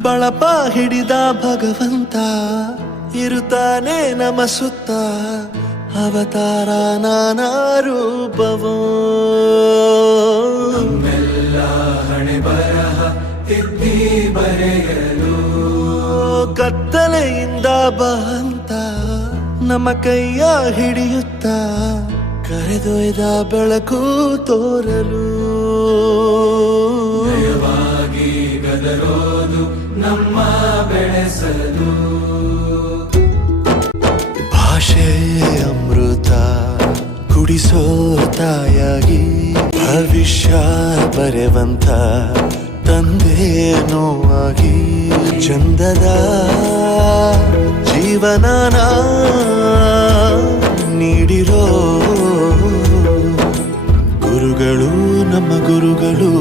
ಬಳಪ ಹಿಡಿದ ಭಗವಂತ ಇರುತ್ತಾನೆ ನಮ ಸುತ್ತ ಅವತಾರ ನಾನಾ ರೂಪವೋ ನಮ್ಮೆಲ್ಲ ಹಣೆ ಬರಹ ತಿದ್ದಿ ಬರೆಯಲು ಕತ್ತಲೆಯಿಂದ ಬಂತ ನಮ್ಮ ಕೈಯ ಹಿಡಿಯುತ್ತ ಕರೆದೊಯ್ದ ಬೆಳಕು ತೋರಲು ದಯವಾಗಿ ಗದರೋದು ನಮ್ಮ ಬೆಳೆಸಲು ಭಾಷೆ ಅಮೃತ ಕುಡಿಸೋ ತಾಯಾಗಿ ಭವಿಷ್ಯ ಬರೆವಂತ ತಂದೆನೋ ಆಗಿ ಚಂದದ ಜೀವನನ ನೀಡಿರೋ ಗುರುಗಳು ನಮ್ಮ ಗುರುಗಳು